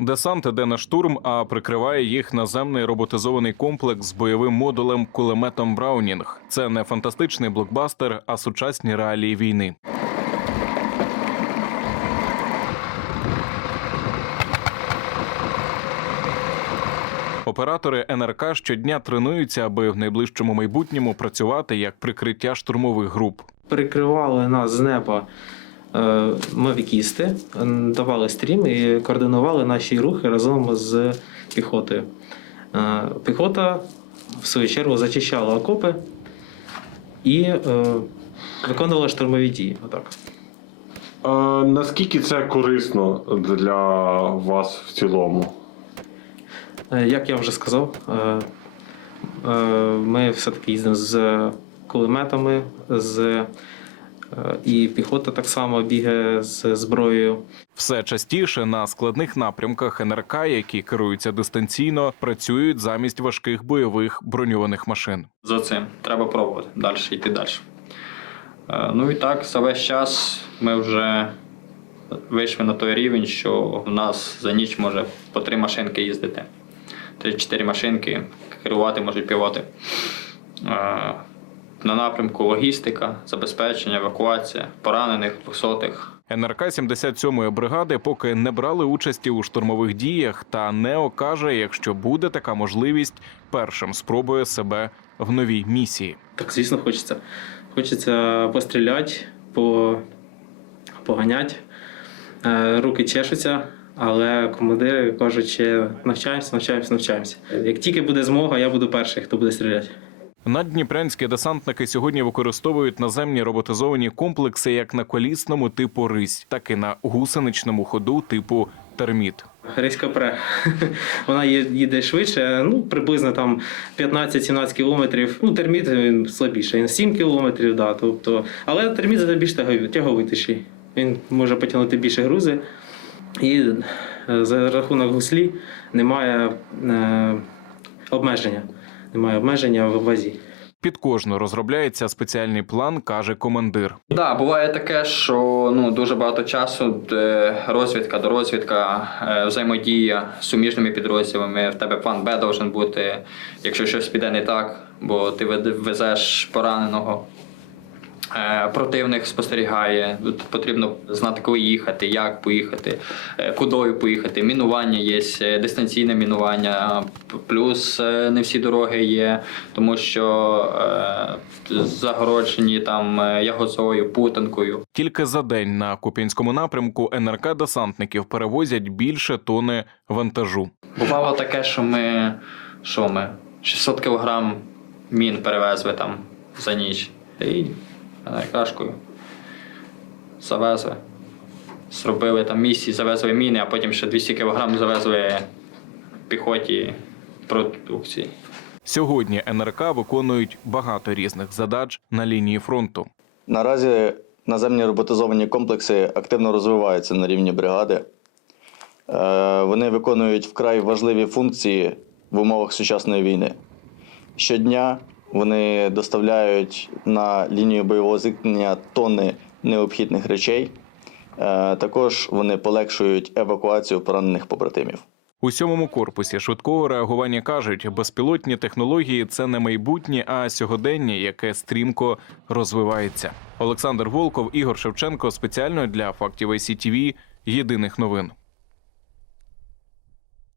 Десант іде на штурм, а прикриває їх наземний роботизований комплекс з бойовим модулем кулеметом Браунінг. Це не фантастичний блокбастер, а сучасні реалії війни. Оператори НРК щодня тренуються, аби в найближчому майбутньому працювати як прикриття штурмових груп. Прикривали нас з неба мавікісти, е, давали стрім і координували наші рухи разом з піхотою. Е, Піхота, в свою чергу, зачищала окопи і е, виконувала штурмові дії. Отак. А наскільки це корисно для вас в цілому? Е, Як я вже сказав, е, е, ми все-таки їздимо з кулеметами, з, е, і піхота так само бігає з зброєю. Все частіше на складних напрямках НРК, які керуються дистанційно, працюють замість важких бойових броньованих машин. за цим. Треба пробувати далі йти далі. Е, Ну і так, за весь час ми вже вийшли на той рівень, що в нас за ніч може по три машинки їздити. Три-чотири машинки керувати можуть пілоти. На напрямку логістика, забезпечення, евакуація, поранених, двохсотих. НРК 77-ї бригади поки не брали участі у штурмових діях та не окаже, якщо буде така можливість, першим спробує себе в новій місії. Так, звісно, хочеться. Хочеться постріляти, по, поганяти. Е, Руки чешуться, але командири кажуть, ще навчаємося, навчаємося, навчаємося. Як тільки буде змога, я буду перший, хто буде стріляти. Наддніпрянські десантники сьогодні використовують наземні роботизовані комплекси як на колісному типу рись, так і на гусеничному ходу типу терміт. Риська пре. Вона їде швидше, ну приблизно там 15-17 кілометрів. Ну, терміт він слабіше, 7 кілометрів, да, тобто. Але терміт зате більш тяговитіший. Він може потягнути більше грузи. І е, за рахунок гуслі немає е, обмеження. Немає обмеження в вазі. Під кожну розробляється спеціальний план, каже командир. Да, буває таке, що ну дуже багато часу де розвідка до розвідка, е, взаємодія з суміжними підрозділами. В тебе план Б должен бути, якщо щось піде не так, бо ти везеш пораненого. Е, Противник спостерігає, Тут потрібно знати, коли їхати, як поїхати, е, кудою поїхати. Мінування є, е, дистанційне мінування, плюс не всі дороги є, тому що загороджені там ягозою, путанкою. Тільки за день на Куп'янському напрямку НРК десантників перевозять більше тони вантажу. Бувало таке, що ми, що ми 600 кілограм мін перевезли там за ніч. І кашкою завезли. Зробили там місії, завезли міни, а потім ще 200 кілограм завезли піхоті продукції. Сьогодні НРК виконують багато різних задач на лінії фронту. Наразі наземні роботизовані комплекси активно розвиваються на рівні бригади. Е, Вони виконують вкрай важливі функції в умовах сучасної війни. Щодня вони доставляють на лінію бойового зіткнення тонни необхідних речей. Е, Також вони полегшують евакуацію поранених побратимів. У сьомому корпусі швидкого реагування кажуть, безпілотні технології це не майбутнє, а сьогодення, яке стрімко розвивається. Олександр Волков, Ігор Шевченко спеціально для фактів ICTV. Єдиних новин.